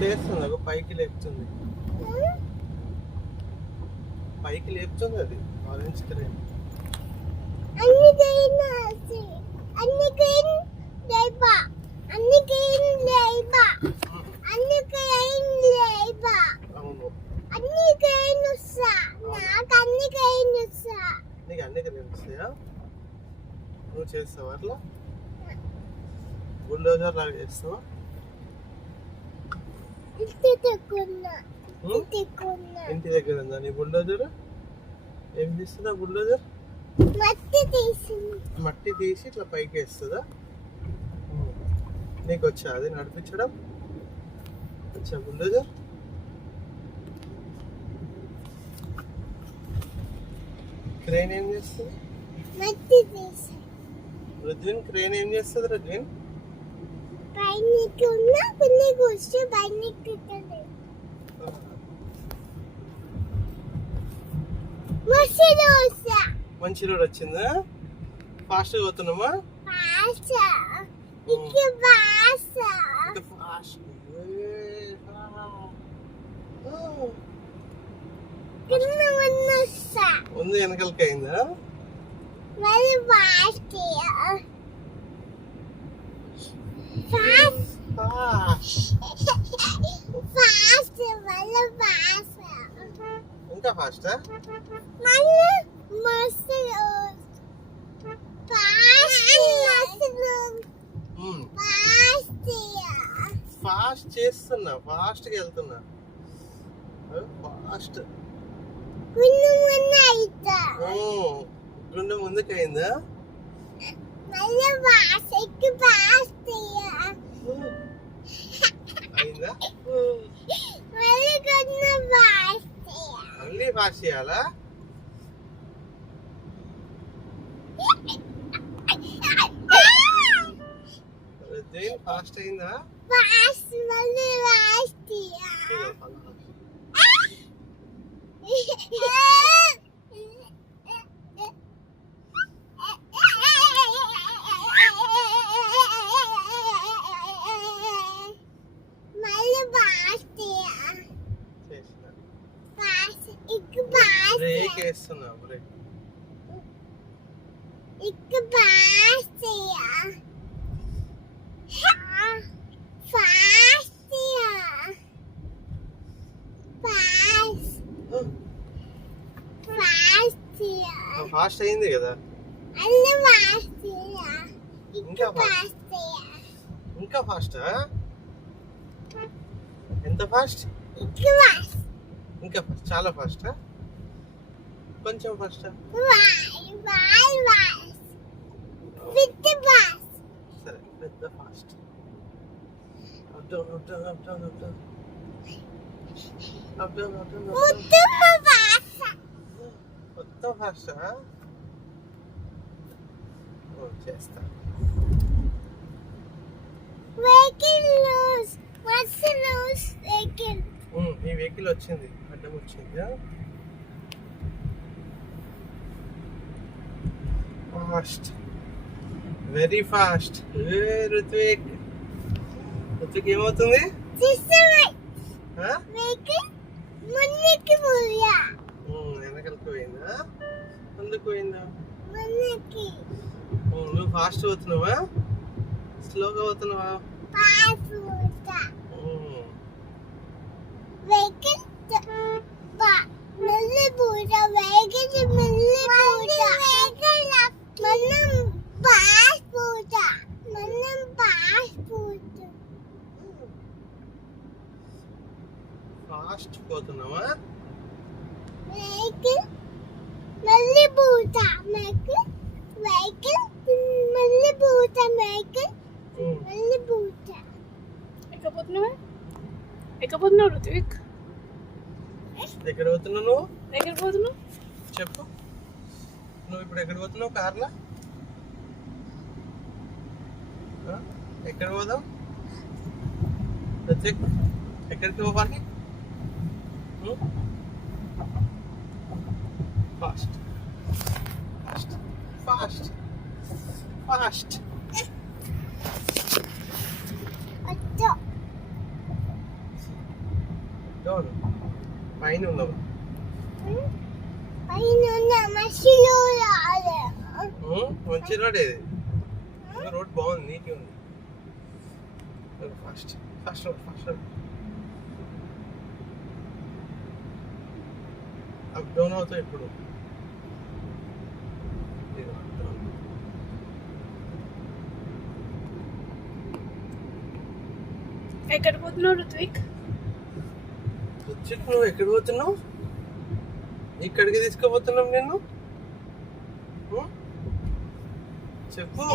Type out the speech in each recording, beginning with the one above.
చేస్తుంది ఒక పైకి లేపుతుంది, పైకి లేపుతుంది అది ఆరెంజ్ క్రేన్. అవును, నీకు అన్ని క్రేన్ వస్తాయా? నువ్వు చేస్తావా అట్లా? బుల్డోజర్ లాగా చేస్తావా? ఇంటి దగ్గర ఉందా నీ బుల్డోజర్? ఏం చేస్తుందా బుల్డోజర్? మట్టి తీసి ఇట్లా పైకి వేస్తుందా? నీకు వచ్చా అది నడిపించడం? వచ్చా బుల్డోజర్? క్రేన్ ఏం చేస్తుంది? రుద్విన్ క్రేన్ ఏం చేస్తుంది? రుద్విన్ మంచి రోడ్ వచ్చిందా? ఫాస్ట్ గా పోతున్నామా? ముందు వెనకాలకి అయిందా? ఇంకా ఫాస్టా? ఫాస్ట్ చేస్తున్నా, ఫాస్ట్ గా వెళ్తున్నా, ఫాస్ట్. గుండె ముందుకు అయిందా? అయిందా? మళ్ళీ ఫాస్ట్ చేయాలా? ఫాస్ట్ అయిందా? బ్రేక్ వేస్తున్నా, బ్రేక్. ఫాస్ట్ అయింది కదా? ఇంకా ఫాస్టా? ఎంత ఫాస్ట్? ఇంకా ఫాస్ట్, చాలా ఫాస్టా? కొంచెం ఫాస్టా? సరే, పెద్ద fast. Up down, up down, up down, up down, up down, up down. మొత్తం ఫాస్టా? చేస్తా. ఈ వెహికల్ వచ్చింది, అడ్డం వచ్చింది. Fast, very fast. Ruthvik, Ruthvik ఏమవుతుంది? వెనకలికి పోయిందా? ముందుకు పోయిందా? నువ్వు ఫాస్ట్ అవుతున్నావా? స్లోగా అవుతున్నావా? ఫాస్ట్ పోతున్నావా? ఎక్కడిపోతున్నావు రుత్విక్? ఎక్కడ పోతున్నావు నువ్వు? ఎక్కడ పోతున్నావు చెప్పు. నువ్వు ఇప్పుడు ఎక్కడ పోతున్నావు? కార్లా? ఎక్కడ పోదాం రుత్విక్? ఎక్కడికి పోవాలి? Fast, fast, fast, fast. ఎవరు పైన ఉన్నావు మంచి రోడ్ ఇది రోడ్ బాగుంది నీట్గా ఉంది fast fast road up down అవుతాయి ఇప్పుడు ఎక్కడ పోతున్నావు రుత్విక్? నువ్వు ఎక్కడ పోతున్నావు? ఇక్కడికి తీసుకుపోతున్నాం నిన్ను చెప్పు.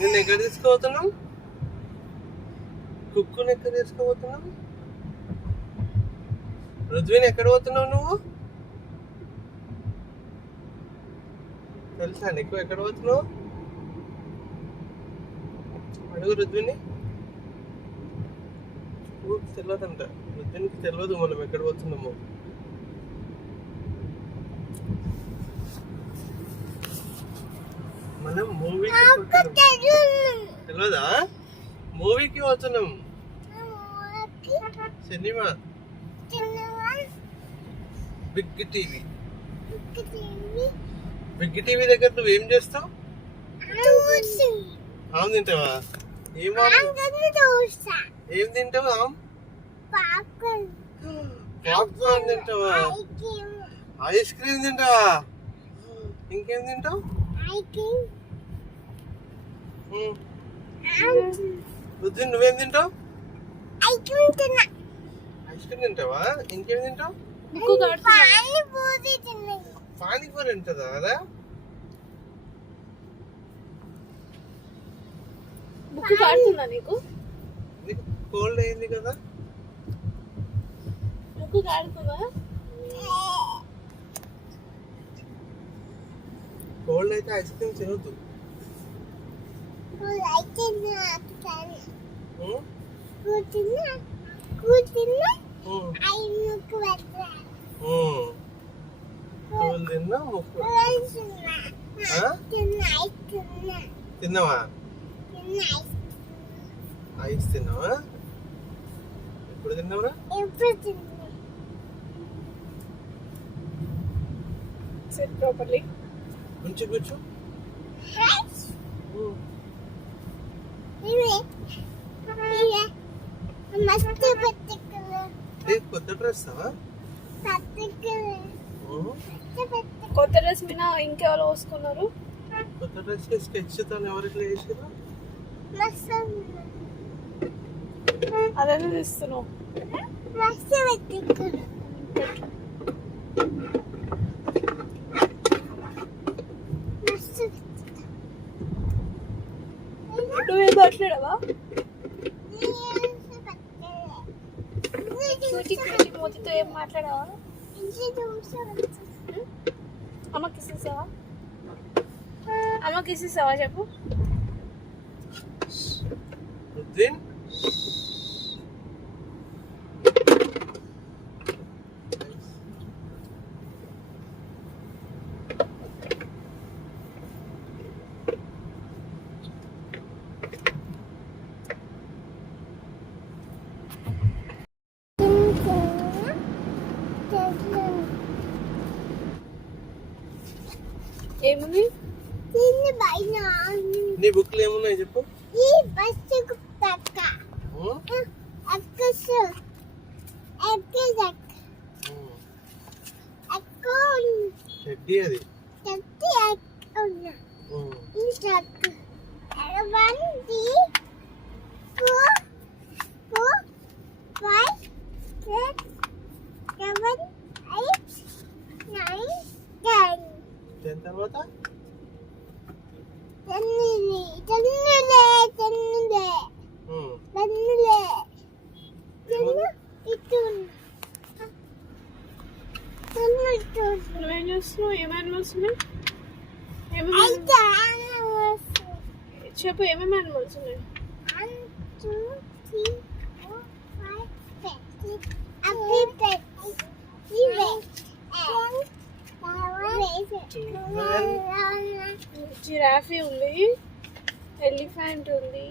నిన్ను ఎక్కడ తీసుకుపోతున్నాం? కుక్కుని ఎక్కడ తీసుకుపోతున్నాం? రుద్విని ఎక్కడ పోతున్నావు నువ్వు? తెలుసా నీకు ఎక్కడ పోతున్నావు? అడుగు రుద్విని. తెలియదంట రుద్వినికి తెలియదు మనం ఎక్కడ పోతున్నామో. మనం మూవీకి తెలియదా? మూవీకి పోతున్నాం సినిమా బిగ్ టీవీ. బిగ్ టీవీ దగ్గర నువ్వేం చేస్తావు? ఆమె తింటావా? ఏం తింటావు? పాప్కార్న్ తింటావా? ఐస్ క్రీమ్ తింటావా? ఇంకేం తింటావు? రుద్విన్ నువ్వేం తింటావు? ఐస్ క్రీమ్ తింటావా? ఇంకేం తింటావు? పానీపూరి ఉంటుందా? అదా బుక్ కాడుతుందా నీకు? నీకు కోల్డ్ అయింది కదా? బుక్ కాడుతుందా? కోల్డ్ అయితే ఐస్ క్రీమ్ తినొద్దు. తిన్నావా? ఐస్ తిన్నావా? ఎప్పుడు తిన్నావురా? Sit properly. కొంచెం కూర్చో. కొత్త డ్రెస్ కొత్త డ్రెస్ మీద ఇంకెవరు వేసుకున్నారు? కొత్త డ్రెస్ స్కెచ్ తను ఎవరికి వేసారు? అదే తీస్తున్నావు. నువ్వేం మాట్లాడవా? మోతితో ఏం మాట్లాడావా? అమ్మకి ఇస్తావా? అమ్మకి ఇస్తావా చెప్పు. ఏముంది నీ బుక్ లో ఏమున్నాయి చెప్పు. చెడ్డీ అది. తర్వాత నువ్వేం చేస్తున్నావు? ఏమైనా వస్తున్నాయి చెప్పు. ఏమేమి యానిమల్స్ ఉన్నాయి? జిరాఫీ ఉంది, ఎలిఫెంట్ ఉంది,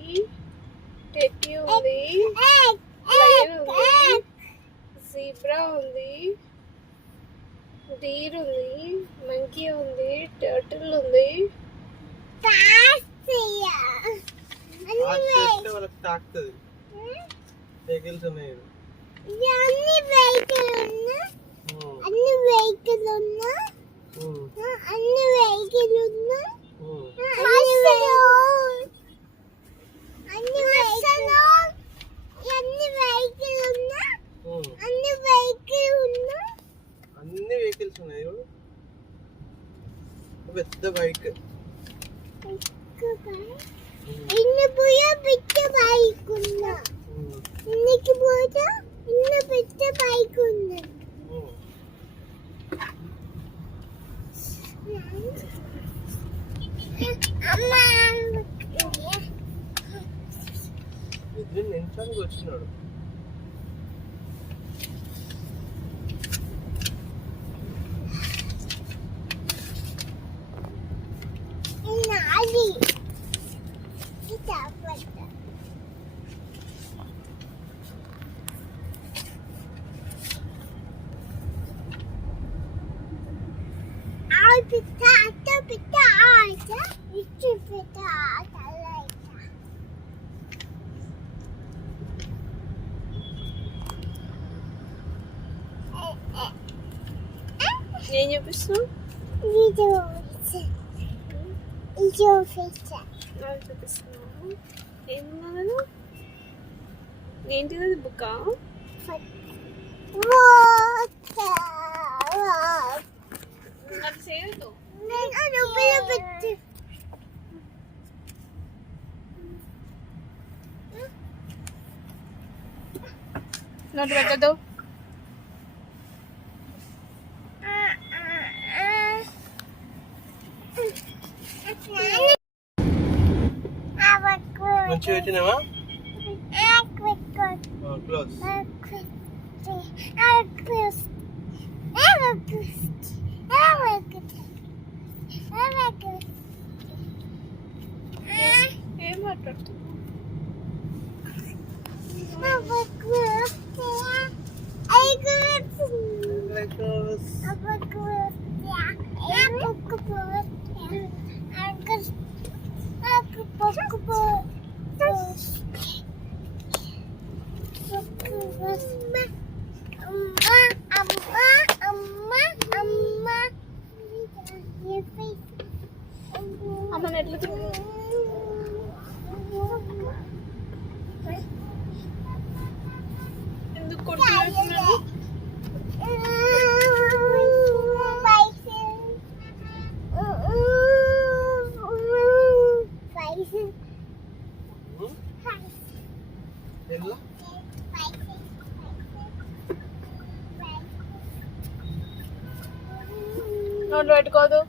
టెడ్డీ ఉంది, లయన్ ఉంది, జీబ్రా ఉంది, డీర్ ఉంది, మంకీ ఉంది, టర్టిల్ ఉంది. వాళ్ళకి తాకుతుంది. వెహికల్స్ ఉన్నాయి. అన్ని వెహికల్ ఉన్నా అన్ని వెహికల్ ఉన్నా అన్ని వెహికల్ ఉన్నా అన్ని వెహికల్ ఉన్నా అన్ని వెహికల్ ఉన్నా అన్ని వెహికల్స్ ఉన్నాయి. పెద్ద బైక్. ఇన్ని పోయా పెద్ద బైక్ ఉన్నా ఇన్నికి పోతా ఇన్న పెద్ద బైక్ ఉన్నా. నిమిషానికి వచ్చినాడు. నాది పిట్ట అట్ట పిట్ట ఆట ఇచ్చు పిట్ట ఆట ఏం చూపిస్తున్నావు? నాకు చూపిస్తున్నావు. ఏమన్నా ఏంటిది? బుక్క? అది చేయదు. నోటి పెట్టదు. మంచిగా వచ్చినావా? క్లోజ్. ఏం మాట్లాడుతున్నావు? అమ్మని ఎట్లా ఎందుకు కొడుతున్నాడు? నోట్లో పెట్టుకోదు.